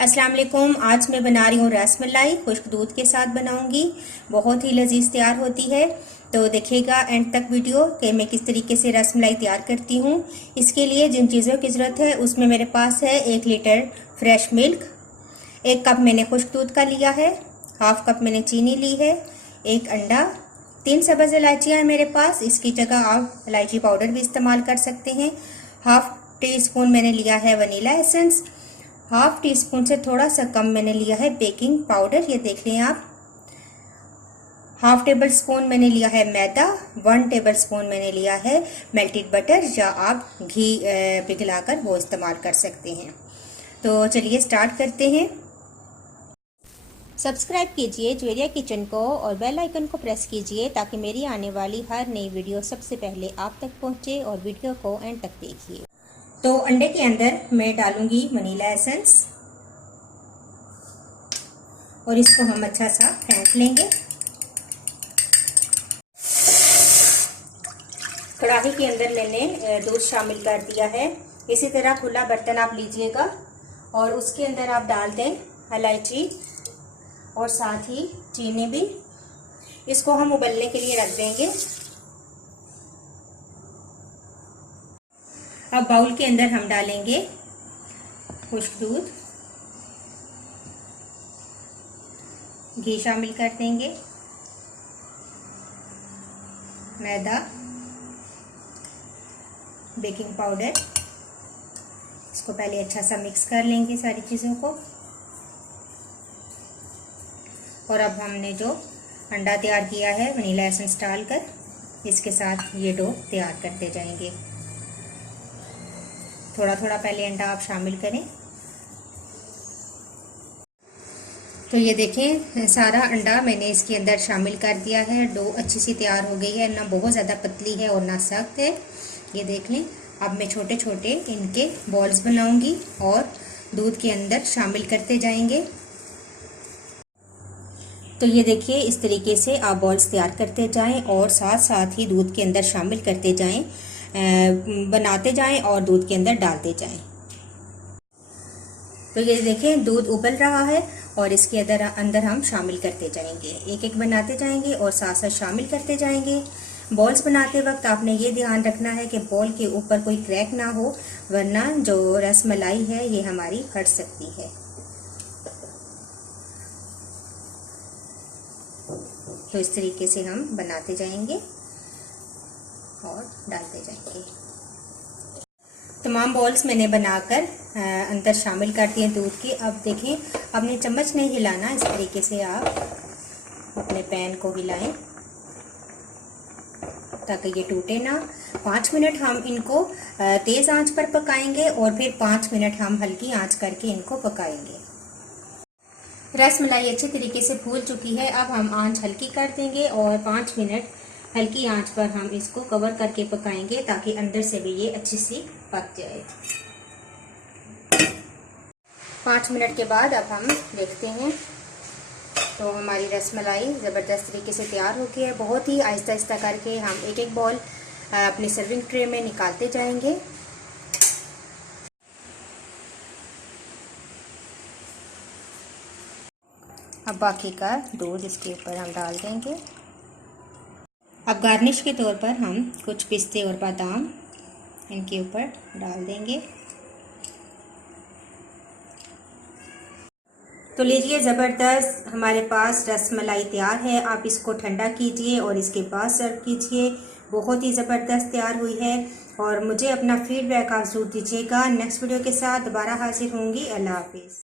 अस्सलाम वालेकुम। आज मैं बना रही हूँ रसमलाई, खुश्क दूध के साथ बनाऊंगी। बहुत ही लजीज तैयार होती है। तो देखिएगा एंड तक वीडियो कि मैं किस तरीके से रसमलाई तैयार करती हूँ। इसके लिए जिन चीज़ों की ज़रूरत है उसमें मेरे पास है 1 लीटर फ्रेश मिल्क, 1 कप मैंने खुश्क दूध का लिया है, हाफ कप मैंने चीनी ली है, 1 अंडा, 3 सब्ज़ इलायचियाँ हैं मेरे पास। इसकी जगह आप इलायची पाउडर भी इस्तेमाल कर सकते हैं। हाफ टी स्पून मैंने लिया है vanilla essence, half tea spoon से थोड़ा सा कम मैंने लिया है बेकिंग पाउडर, ये देख लें आप। हाफ टेबल स्पून मैंने लिया है मैदा, 1 टेबल स्पून मैंने लिया है मेल्टेड बटर या आप घी पिघलाकर वो इस्तेमाल कर सकते हैं। तो चलिए स्टार्ट करते हैं। सब्सक्राइब कीजिए ज्वेरिया किचन को और बेल आइकन को प्रेस कीजिए ताकि मेरी आने वाली हर नई वीडियो सबसे पहले आप तक पहुंचे, और वीडियो को एंड तक देखिए। तो अंडे के अंदर मैं डालूंगी वनीला एसेंस और इसको हम अच्छा सा फेंट लेंगे। कढ़ाई के अंदर मैंने दूध शामिल कर दिया है। इसी तरह खुला बर्तन आप लीजिएगा और उसके अंदर आप डाल दें इलायची और साथ ही चीनी भी। इसको हम उबलने के लिए रख देंगे। अब बाउल के अंदर हम डालेंगे खुश्क दूध, घी शामिल कर देंगे, मैदा, बेकिंग पाउडर। इसको पहले अच्छा सा मिक्स कर लेंगे सारी चीज़ों को। और अब हमने जो अंडा तैयार किया है वनीला एसेंस डालकर इसके साथ ये डो तैयार करते जाएंगे। थोड़ा थोड़ा पहले अंडा आप शामिल करें। तो ये देखें सारा अंडा मैंने इसके अंदर शामिल कर दिया है। डो अच्छी सी तैयार हो गई है, ना बहुत ज़्यादा पतली है और ना सख्त है। ये देख लें। अब मैं छोटे छोटे इनके बॉल्स बनाऊंगी और दूध के अंदर शामिल करते जाएंगे। तो ये देखिए इस तरीके से आप बॉल्स तैयार करते जाएं और साथ साथ ही दूध के अंदर शामिल करते जाएं, बनाते जाएं और दूध के अंदर डालते जाएं। तो ये देखें दूध उबल रहा है और इसके अंदर हम शामिल करते जाएंगे, एक एक बनाते जाएंगे और साथ साथ शामिल करते जाएंगे। बॉल्स बनाते वक्त आपने ये ध्यान रखना है कि बॉल के ऊपर कोई क्रैक ना हो, वरना जो रसमलाई है ये हमारी फट सकती है। तो इस तरीके से हम बनाते जाएंगे और डालते जाएंगे। तमाम बॉल्स मैंने बनाकर अंदर शामिल कर दिए दूध के। अब देखें, अपने चम्मच नहीं हिलाना, इस तरीके से आप अपने पैन को हिलाएं ताकि ये टूटे ना। 5 मिनट हम इनको तेज़ आंच पर पकाएंगे और फिर 5 मिनट हम हल्की आंच करके इनको पकाएंगे। रसमलाई अच्छे तरीके से फूल चुकी है। अब हम आंच हल्की कर देंगे और 5 मिनट हल्की आंच पर हम इसको कवर करके पकाएंगे ताकि अंदर से भी ये अच्छी सी पक जाए। 5 मिनट के बाद अब हम देखते हैं तो हमारी रसमलाई ज़बरदस्त तरीके से तैयार हो गई है। बहुत ही आहिस्ता आहिस्ता करके हम एक एक बॉल अपनी सर्विंग ट्रे में निकालते जाएंगे। अब बाकी का दूध इसके ऊपर हम डाल देंगे। अब गार्निश के तौर पर हम कुछ पिस्ते और बादाम इनके ऊपर डाल देंगे। तो लीजिए ज़बरदस्त हमारे पास रसमलाई तैयार है। आप इसको ठंडा कीजिए और इसके बाद सर्व कीजिए। बहुत ही ज़बरदस्त तैयार हुई है और मुझे अपना फीडबैक आप ज़रूर दीजिएगा। नेक्स्ट वीडियो के साथ दोबारा हाजिर होंगी। अल्लाह हाफिज़।